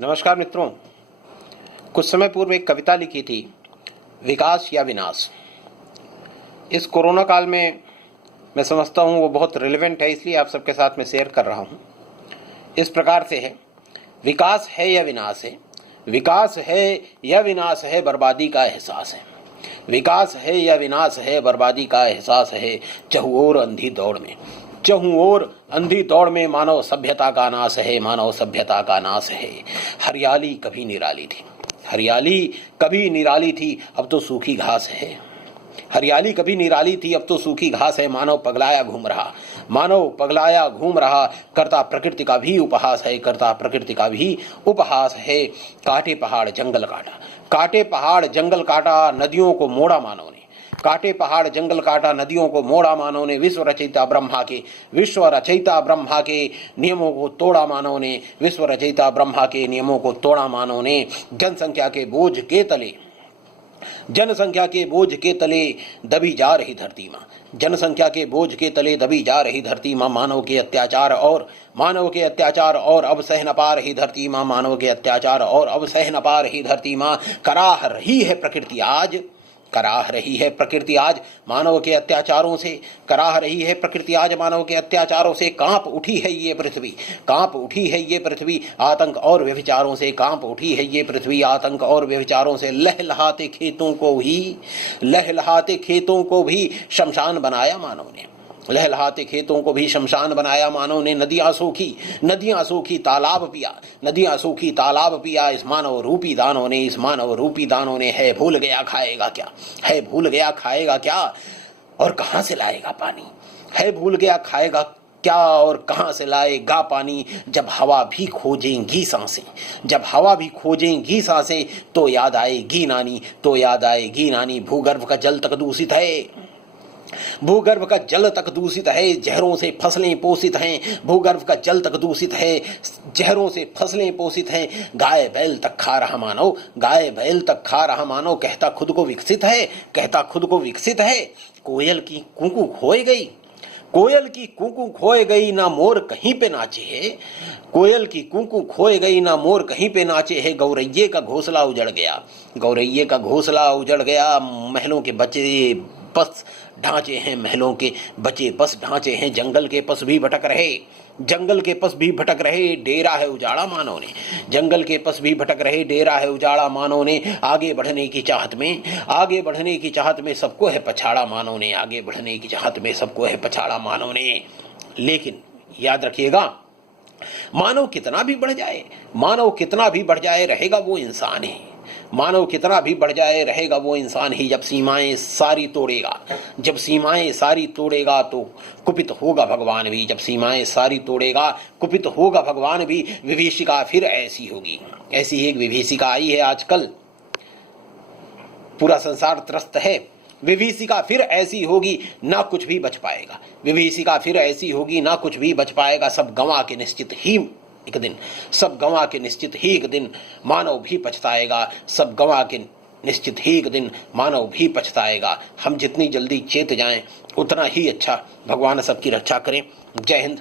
नमस्कार मित्रों। कुछ समय पूर्व एक कविता लिखी थी, विकास या विनाश। इस कोरोना काल में मैं समझता हूँ वो बहुत रिलेवेंट है, इसलिए आप सबके साथ में शेयर कर रहा हूँ। इस प्रकार से है, विकास है या विनाश है, विकास है या विनाश है, बर्बादी का एहसास है। विकास है या विनाश है, बर्बादी का एहसास है। चहुओर अंधी दौड़ में, चहुं ओर अंधी दौड़ में मानव सभ्यता का नाश है, मानव सभ्यता का नाश है। हरियाली कभी निराली थी, हरियाली कभी निराली थी, अब तो सूखी घास है। हरियाली कभी निराली थी, अब तो सूखी घास है। मानव पगलाया घूम रहा, मानव पगलाया घूम रहा, करता प्रकृति का भी उपहास है, करता प्रकृति का भी उपहास है। काटे पहाड़ जंगल काटा, काटे पहाड़ जंगल काटा, नदियों को मोड़ा मानव ने। काटे पहाड़ जंगल काटा, नदियों को मोड़ा मानव ने। विश्व रचयिता ब्रह्मा के, विश्व रचयिता ब्रह्मा के नियमों को तोड़ा मानव ने, विश्व रचयिता ब्रह्मा के नियमों को तोड़ा मानव ने। जनसंख्या के बोझ के तले, जनसंख्या के बोझ के तले दबी जा रही धरती माँ, जनसंख्या के बोझ के तले दबी जा रही धरती माँ। मानव के अत्याचार और, मानव के अत्याचार और अब सह न पा रही धरती माँ, मानव के अत्याचार और अब सह न पा रही धरती माँ। कराह रही है प्रकृति आज, कराह रही है प्रकृति आज मानव के अत्याचारों से, कराह रही है प्रकृति आज मानव के अत्याचारों से। कांप उठी है ये पृथ्वी, कांप उठी है ये पृथ्वी, आतंक और व्यभिचारों से। कांप उठी है ये पृथ्वी, आतंक और व्यभिचारों से। लहलहाते खेतों को ही, लहलहाते खेतों को भी शमशान बनाया मानव ने, लहलहाते खेतों को भी शमशान बनाया मानव ने। नदियां सूखी, नदियां सूखी, तालाब पिया, नदियां सूखी, तालाब पिया इस मानव रूपी दानों ने, इस मानव रूपी दानों ने। है भूल गया खाएगा क्या, है भूल गया खाएगा क्या, और कहां से लाएगा पानी। है भूल गया खाएगा क्या और कहां से लाएगा पानी। जब हवा भी खोजेंगी सांसें, जब हवा भी खोजेंगी सांसें, तो याद आएगी नानी, तो याद आएगी नानी। भूगर्भ का जल तक दूषित है, भूगर्भ का जल तक दूषित है, जहरों से फसलें पोषित हैं। भूगर्भ का जल तक दूषित है, जहरों से फसलें पोषित हैं। गाय बैल तक खा रहा मानव, गाय बैल तक खा रहा मानव। कहता खुद को विकसित है, कहता खुद को विकसित है। कोयल की कूकू खोए गई, कोयल की कूकू खोए गई, ना मोर कहीं पे नाचे है। कोयल की कूकू खोए गई, ना मोर कहीं पे नाचे है। गौरैये का घोंसला उजड़ गया, गौरैये का घोंसला उजड़ गया। महलों के बचे बस ढांचे हैं, महलों के बचे बस ढांचे हैं। जंगल के पस भी भटक रहे, जंगल के पस भी भटक रहे, डेरा है उजाड़ा मानव ने। जंगल के पस भी भटक रहे, डेरा है उजाड़ा मानव ने। आगे बढ़ने की चाहत में, आगे बढ़ने की चाहत में सबको है पछाड़ा मानव ने, आगे बढ़ने की चाहत में सबको है पछाड़ा मानव ने। लेकिन याद रखिएगा, मानव कितना भी बढ़ जाए, मानव कितना भी बढ़ जाए, रहेगा वो इंसान ही। मानव कितना भी बढ़ जाए, रहेगा वो इंसान ही। जब सीमाएं सारी तोड़ेगा, जब सीमाएं सारी तोड़ेगा, तो कुपित होगा भगवान भी। जब सीमाएं सारी तोड़ेगा, कुपित होगा भगवान भी। विभीषिका फिर ऐसी होगी, ऐसी एक विभीषिका आई है आजकल, पूरा संसार त्रस्त है। विभीषिका फिर ऐसी होगी, ना कुछ भी बच पाएगा। विभीषिका फिर ऐसी होगी, ना कुछ भी बच पाएगा। सब गंवा के निश्चित ही एक दिन, सब गंवा के निश्चित ही एक दिन मानव भी पछताएगा। सब गंवा के निश्चित ही एक दिन मानव भी पछताएगा। हम जितनी जल्दी चेत जाएं उतना ही अच्छा। भगवान सबकी रक्षा करें। जय हिंद,